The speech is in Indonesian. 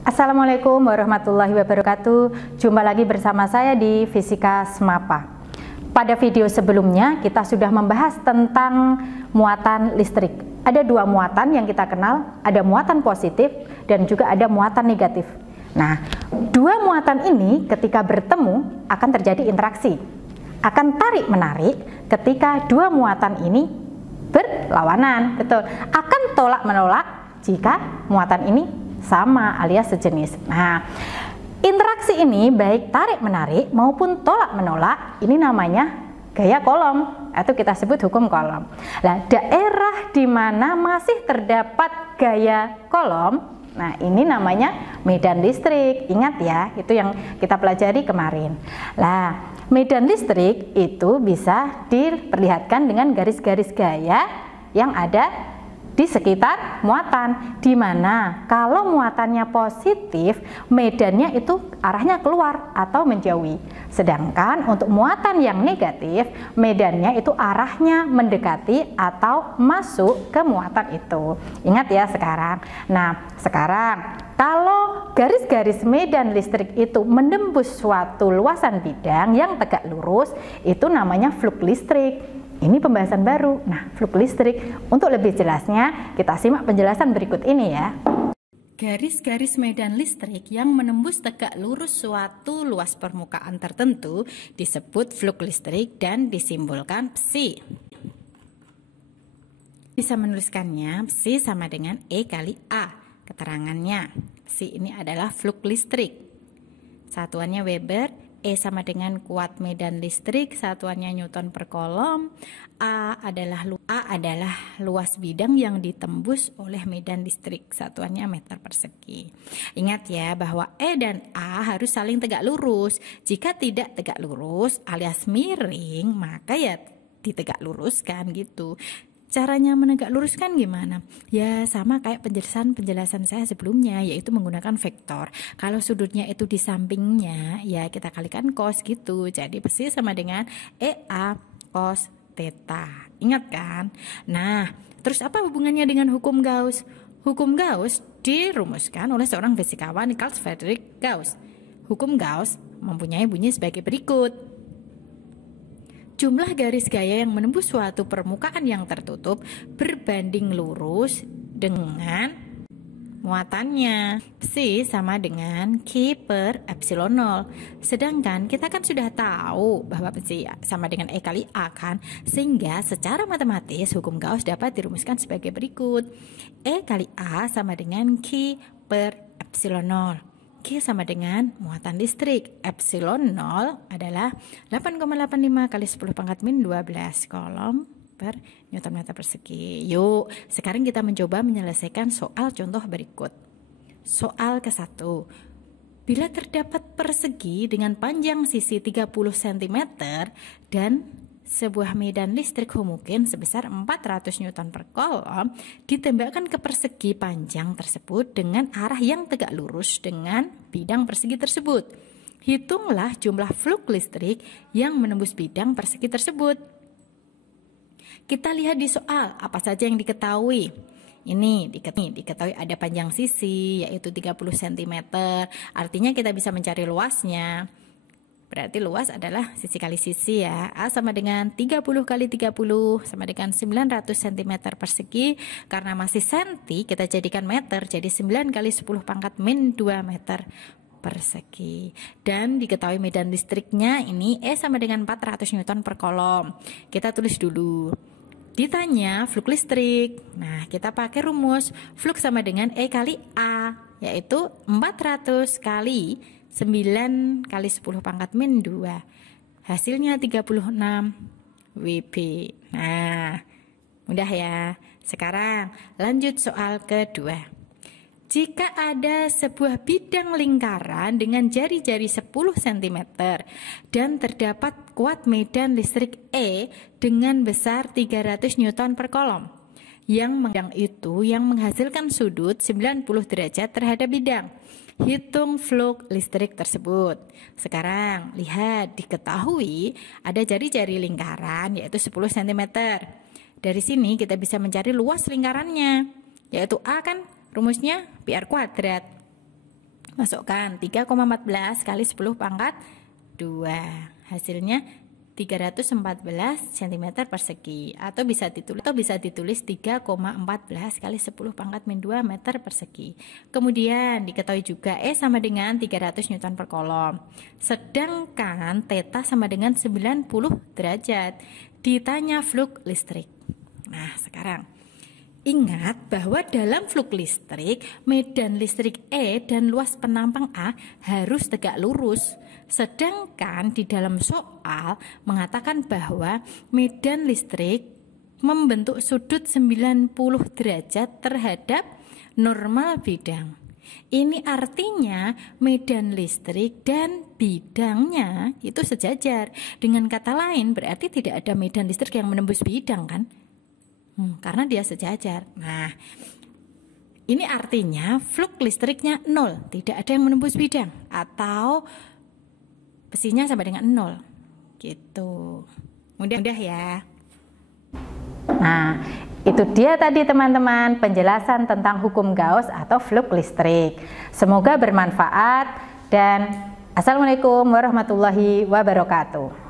Assalamualaikum warahmatullahi wabarakatuh. Jumpa lagi bersama saya di Fisika Semapa. Pada video sebelumnya kita sudah membahas tentang muatan listrik. Ada dua muatan yang kita kenal, ada muatan positif dan juga ada muatan negatif. Nah, dua muatan ini ketika bertemu akan terjadi interaksi, akan tarik-menarik ketika dua muatan ini berlawanan, betul. Akan tolak-menolak jika muatan ini sama alias sejenis. Nah, interaksi ini baik tarik-menarik maupun tolak-menolak, ini namanya gaya Coulomb, atau kita sebut hukum Coulomb. Nah, daerah di mana masih terdapat gaya Coulomb, nah ini namanya medan listrik. Ingat ya, itu yang kita pelajari kemarin. Nah, medan listrik itu bisa diperlihatkan dengan garis-garis gaya yang ada di sekitar muatan, di mana kalau muatannya positif, medannya itu arahnya keluar atau menjauhi. Sedangkan untuk muatan yang negatif, medannya itu arahnya mendekati atau masuk ke muatan itu. Ingat ya sekarang. Nah, sekarang kalau garis-garis medan listrik itu menembus suatu luasan bidang yang tegak lurus, itu namanya flux listrik. Ini pembahasan baru. Nah, flux listrik. Untuk lebih jelasnya, kita simak penjelasan berikut ini ya. Garis-garis medan listrik yang menembus tegak lurus suatu luas permukaan tertentu disebut flux listrik dan disimbolkan psi. Bisa menuliskannya psi sama dengan E kali A. Keterangannya, psi ini adalah flux listrik. Satuannya Weber. E sama dengan kuat medan listrik, satuannya Newton per Coulomb. A adalah luas bidang yang ditembus oleh medan listrik, satuannya meter persegi. Ingat ya bahwa E dan A harus saling tegak lurus. Jika tidak tegak lurus alias miring, maka ya ditegak luruskan gitu. Caranya menegak luruskan gimana? Ya sama kayak penjelasan saya sebelumnya, yaitu menggunakan vektor. Kalau sudutnya itu di sampingnya, ya kita kalikan cos gitu. Jadi pasti sama dengan EA cos theta. Ingat kan? Nah, terus apa hubungannya dengan hukum Gauss? Hukum Gauss dirumuskan oleh seorang fisikawan Carl Friedrich Gauss. Hukum Gauss mempunyai bunyi sebagai berikut. Jumlah garis gaya yang menembus suatu permukaan yang tertutup berbanding lurus dengan muatannya. Psi sama dengan Q per epsilon 0. Sedangkan kita kan sudah tahu bahwa psi sama dengan E kali A kan. Sehingga secara matematis hukum Gauss dapat dirumuskan sebagai berikut. E kali A sama dengan Q per epsilon 0. Q sama dengan muatan listrik. Epsilon 0 adalah 8,85 kali 10 pangkat min 12 Coulomb per Newton meter persegi. Yuk, sekarang kita mencoba menyelesaikan soal contoh berikut. Soal ke-1. Bila terdapat persegi dengan panjang sisi 30 cm dan sebuah medan listrik homogen sebesar 400 Newton per Coulomb ditembakkan ke persegi panjang tersebut dengan arah yang tegak lurus dengan bidang persegi tersebut. Hitunglah jumlah flux listrik yang menembus bidang persegi tersebut. Kita lihat di soal apa saja yang diketahui. Ini diketahui ada panjang sisi yaitu 30 cm. Artinya kita bisa mencari luasnya. Berarti luas adalah sisi kali sisi ya. A sama dengan 30 kali 30 sama dengan 900 cm persegi. Karena masih senti kita jadikan meter, jadi 9 kali 10 pangkat min 2 meter persegi. Dan diketahui medan listriknya ini E sama dengan 400 Newton per Coulomb. Kita tulis dulu. Ditanya flux listrik. Nah, kita pakai rumus flux sama dengan E kali A, yaitu 400 kali 9 kali 10 pangkat min 2. Hasilnya 36 Wb. Nah, mudah ya. Sekarang lanjut soal kedua. Jika ada sebuah bidang lingkaran dengan jari-jari 10 cm dan terdapat kuat medan listrik E dengan besar 300 Newton per Coulomb, yang menghasilkan sudut 90 derajat terhadap bidang. Hitung flux listrik tersebut. Sekarang lihat, diketahui ada jari-jari lingkaran yaitu 10 cm. Dari sini kita bisa mencari luas lingkarannya, yaitu A kan rumusnya PR kuadrat. Masukkan 3,14 kali 10 pangkat 2. Hasilnya 314 cm persegi, atau bisa ditulis 3,14 kali 10 pangkat min 2 meter persegi. Kemudian diketahui juga E sama dengan 300 Newton per kolom. Sedangkan theta sama dengan 90 derajat. Ditanya flux listrik. Nah, sekarang ingat bahwa dalam flux listrik, medan listrik E dan luas penampang A harus tegak lurus. Sedangkan di dalam soal mengatakan bahwa medan listrik membentuk sudut 90 derajat terhadap normal bidang. Ini artinya medan listrik dan bidangnya itu sejajar. Dengan kata lain berarti tidak ada medan listrik yang menembus bidang kan? Karena dia sejajar. Nah, ini artinya flux listriknya 0, tidak ada yang menembus bidang, atau besinya sama dengan 0 gitu. Mudah ya. Nah, itu dia tadi teman-teman penjelasan tentang hukum Gauss atau flux listrik. Semoga bermanfaat dan Assalamualaikum warahmatullahi wabarakatuh.